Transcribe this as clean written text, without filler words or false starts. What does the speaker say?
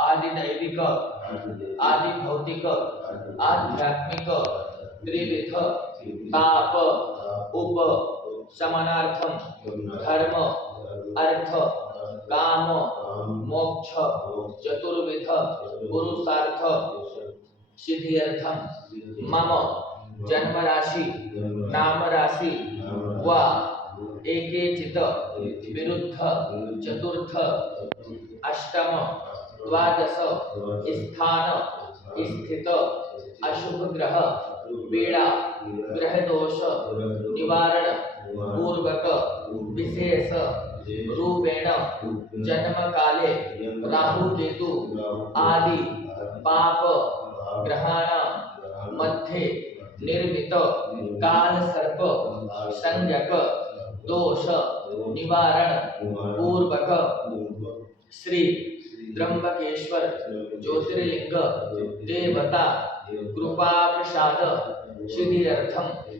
आदि दैविक आदि भौतिक आध्यात्मिक त्रिविध ताप उप शमनार्थम धर्म अर्थ काम मोक्ष चतुर्विध पुरुषार्थ सिद्ध्यर्थम मम जन्म राशि नाम राशि व एकेचित विरुद्ध चतुर्थ अष्टम द्वादश स्थान स्थित अशुभ ग्रह पीड़ा ग्रह दोष निवारण पूर्वक विशेष रूपेण जन्म काले राहु केतु आदि पाप ग्रहाण मध्य निर्मित काल सर्प संज्ञक दोष निवारण पूर्वक श्री त्र्यंबकेश्वर ज्योतिर्लिंग देवता कृपा प्रसाद सिद्ध्यर्थम